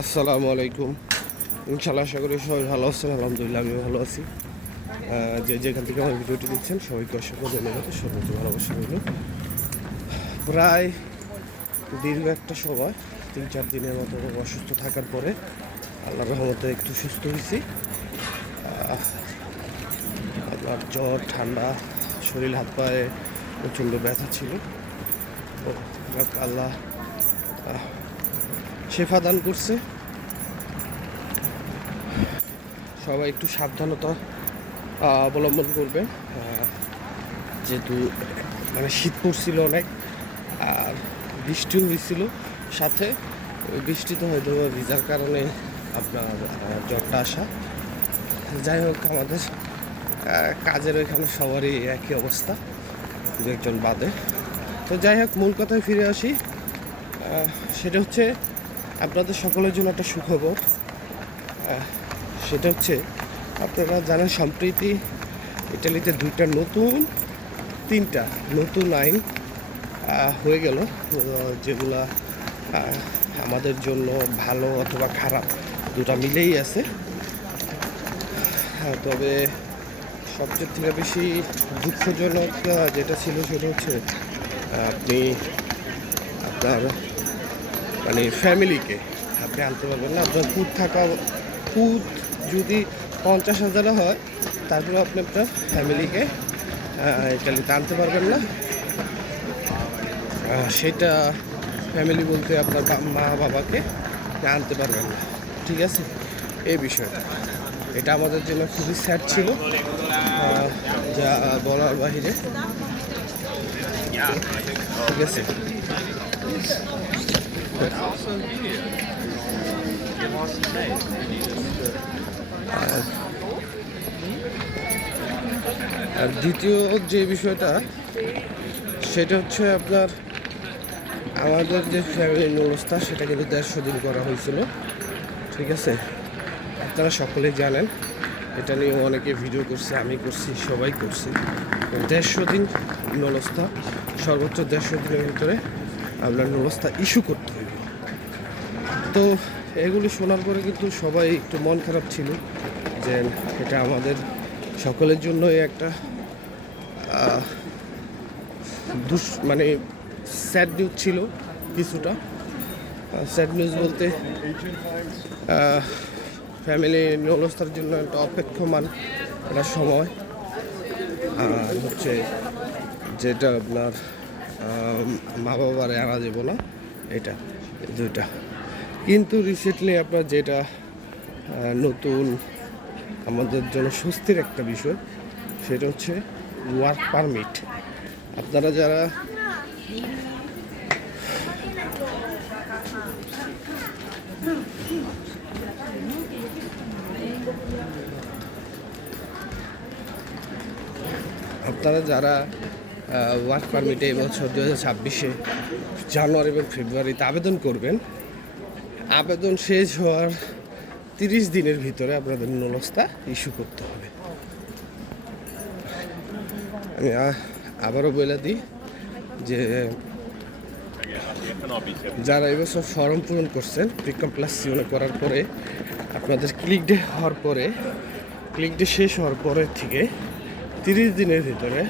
আসসালামু আলাইকুম। ইনশাল্লাহ আশা করি সবাই ভালো আছেন, আলহামদুলিল্লাহ আমি ভালো আছি। যে যেখান থেকে আমার ভিডিওটি দেখছেন, সবাইকে অসংখ্য ধন্যবাদ সর্বোচ্চ ভালোবাসা রইল। প্রায় দীর্ঘ একটা সময়, তিন চার দিনের মতো অসুস্থ থাকার পরে আল্লাহ রহমতে একটু সুস্থ হয়েছি। আপনার জ্বর, ঠান্ডা, শরীর, হাত পায়ে প্রচণ্ড ব্যথা ছিল। আল্লাহ শেফা দান করছে। সবাই একটু সাবধানতা অবলম্বন করবে যেহেতু মানে শীত পড়ছিল অনেক, আর বৃষ্টিও হয়েছিল। সাথে ওই বৃষ্টিতে হয়তো ভিজার কারণে আপনার জ্বরটা আসা। যাই হোক, আমাদের কাজের ওইখানে সবারই একই অবস্থা, দু একজন বাদে। তো যাই হোক, মূল কথায় ফিরে আসি। সেটা হচ্ছে আপনাদের সকলের জন্য একটা সুখবর। সেটা হচ্ছে, আপনারা জানেন সম্প্রীতি ইটালিতে দুইটা নতুন, তিনটা নতুন আইন হয়ে গেল যেগুলা আমাদের জন্য ভালো অথবা খারাপ, দুটা মিলেই আছে। তবে সবচেয়ে থেকে বেশি দুঃখজনক যেটা ছিল সেটা হচ্ছে, আপনি আপনার মানে ফ্যামিলিকে আপনি আনতে পারবেন না। আপনার ফুড থাকা ফুড যদি পঞ্চাশ হাজারও হয় তারপরে আপনি আপনার ফ্যামিলিকে ইটালিতে আনতে পারবেন না। সেটা ফ্যামিলি বলতে আপনার মা বাবাকে আনতে পারবেন না। ঠিক আছে? এই বিষয়টা। এটা আমাদের জন্য খুবই স্যাড ছিল। যা বলার বাহিরে। ঠিক আছে? আর দ্বিতীয় যে বিষয়টা, সেটা হচ্ছে আপনার আমাদের যে ফ্যামিলির ব্যবস্থা সেটা কিন্তু দেড়শো দিন করা হয়েছিল। ঠিক আছে? আপনারা সকলেই জানেন, এটা নিয়ে অনেকে ভিডিও করছে, আমি করছি, সবাই করছি। দেড়শো দিন নলস্থা, সর্বোচ্চ দেড়শো দিনের ভিতরে আপনার নলস্থা ইস্যু করতে হবে। তো এগুলি শোনার পরে কিন্তু সবাই একটু মন খারাপ ছিল যে এটা আমাদের সকলের জন্যই একটা দুস মানে স্যাড নিউজ ছিল কিছুটা। স্যাড নিউজ বলতে ফ্যামিলি নলস্তার জন্য একটা অপেক্ষমান একটা সময় আর হচ্ছে যেটা আপনার মা বাবারে আনা যাব না, এটা দুইটা। কিন্তু রিসেন্টলি আপনার যেটা নতুন আমাদের জন্য স্বস্তির একটা বিষয়, সেটা হচ্ছে ওয়ার্ক পারমিট আপনারা যারা আপনারা যারা ওয়ার্ক পারমিটে এবছর দু হাজার ছাব্বিশে জানুয়ারি এবং ফেব্রুয়ারিতে আবেদন করবেন আবেদন শেষ হওয়ার তিরিশ দিনের ভিতরে আপনাদের নলস্তা ইস্যু করতে হবে। আমি আবারও বলে দিই যে যারা এবছর ফর্ম পূরণ করছেন প্রিকম প্লাস সিওনে করার পরে, আপনাদের ক্লিক ডে হওয়ার পরে ক্লিক ডে শেষ হওয়ার পরে থেকে তিরিশ দিনের ভিতরে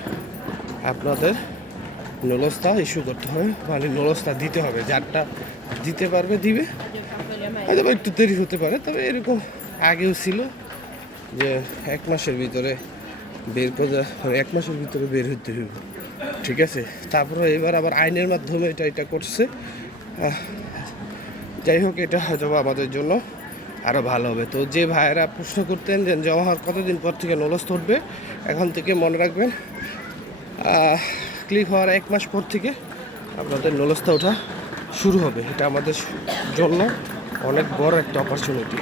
আপনাদের নলস্তা ইস্যু করতে হবে মানে নলস্তা দিতে হবে। যারটা দিতে পারবে, দিবে। হয়তো একটু দেরি হতে পারে, তবে এরকম আগেও ছিল যে এক মাসের ভিতরে বের করে মানে এক মাসের ভিতরে বের হতে হবে ঠিক আছে? তারপরে এবার আবার আইনের মাধ্যমে এটা এটা করছে। যাই হোক, এটা হয়তো আমাদের জন্য আরও ভালো হবে। তো যে ভাইয়েরা প্রশ্ন করতেন যে জমা হওয়ার কতদিন পর থেকে নলস উঠবে এখন থেকে মনে রাখবেন ক্লিক হওয়ার এক মাস পর থেকে আপনাদের নলস্তা ওঠা শুরু হবে। এটা আমাদের জন্য। অনেক বড় একটা অপরচুনিটি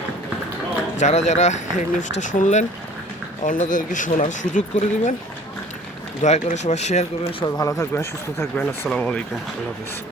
যারা যারা এই নিউজটা শুনলেন, অন্যদেরকে শোনার সুযোগ করে দেবেন। দয়া করে সবাই শেয়ার করবেন, সবাই ভালো থাকবেন, সুস্থ থাকবেন। আসসালামু আলাইকুম। আল্লাহ হাফিজ।